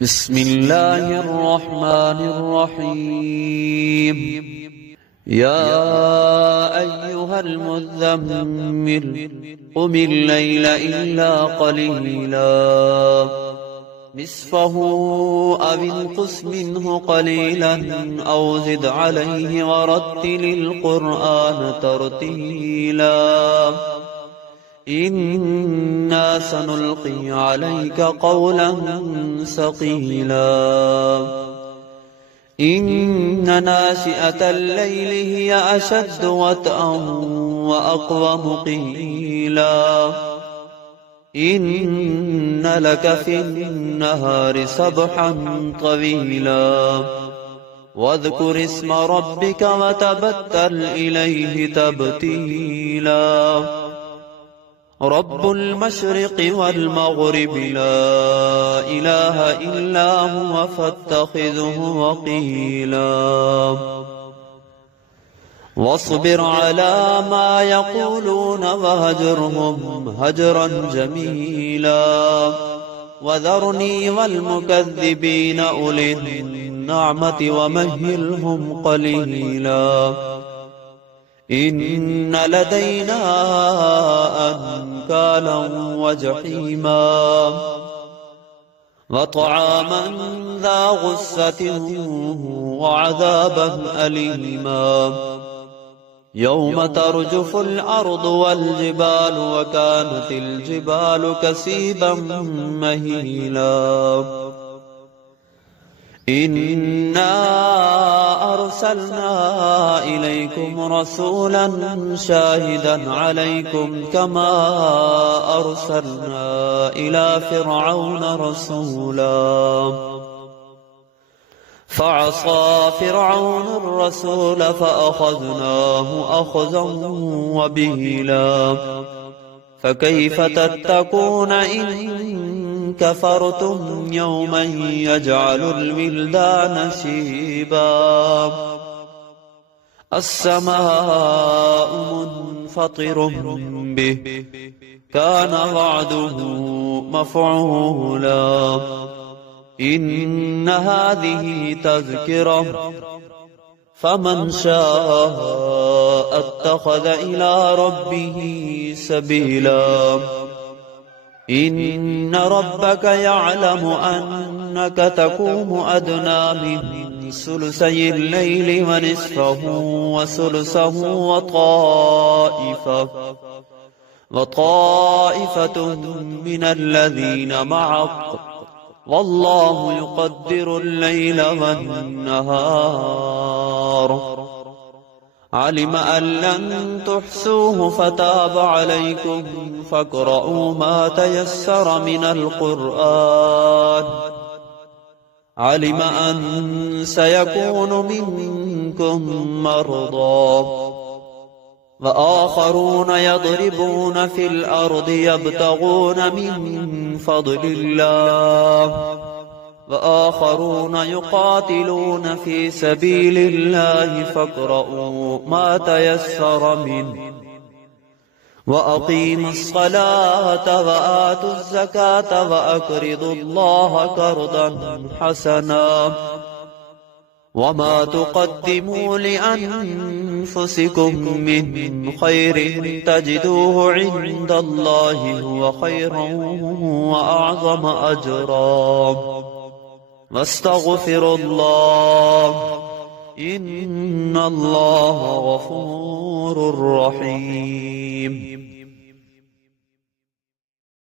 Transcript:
بسم الله الرحمن الرحيم. يا أيها المزمل قم الليل إلا قليلا نصفه أو انقص منه قليلا أو زد عليه ورتل القرآن ترتيلا إنا سنلقي عليك قولا ثقيلا إن ناشئة الليل هي أشد وطئا وأقوم قيلا إن لك في النهار سبحا طويلا واذكر اسم ربك وتبتل إليه تبتيلا رب المشرق والمغرب لا إله إلا هو فاتخذه وقيلا واصبر على ما يقولون وهجرهم هجرا جميلا وذرني والمكذبين أولي النعمة ومهلهم قليلا إن لدينا أنكالا وجحيما وطعاما ذا غصة وعذابا أليما يوم ترجف الأرض والجبال وكانت الجبال كثيبا مهيلا إنا أرسلنا إليكم رسولا شاهدا عليكم كما أرسلنا إلى فرعون رسولا فعصى فرعون الرسول فأخذناه أخذا وبيلا فكيف تتقون إن كفرتم يوما يجعل الولدان شيبا السماء منفطر به كان وعده مفعولا إن هذه تذكرة فمن شاء اتخذ إلى ربه سبيلا إن ربك يعلم أنك تقوم أدنى من ثلثي الليل ونصفه وثلثه وطائفة من الذين معك والله يقدر الليل والنهار علم أن لن تحصوه فتاب عليكم فاقرؤوا ما تيسر من القرآن علم أن سيكون منكم مرضى وآخرون يضربون في الأرض يبتغون من فضل الله وآخرون يقاتلون في سبيل الله فاقرؤوا ما تيسر منه وأقيموا الصلاة وآتوا الزكاة وأقرضوا الله قرضا حسنا وما تقدموا لأنفسكم من خير تجدوه عند الله هو خيرا وأعظم أجرا واستغفروا الله إن الله غفور رحيم.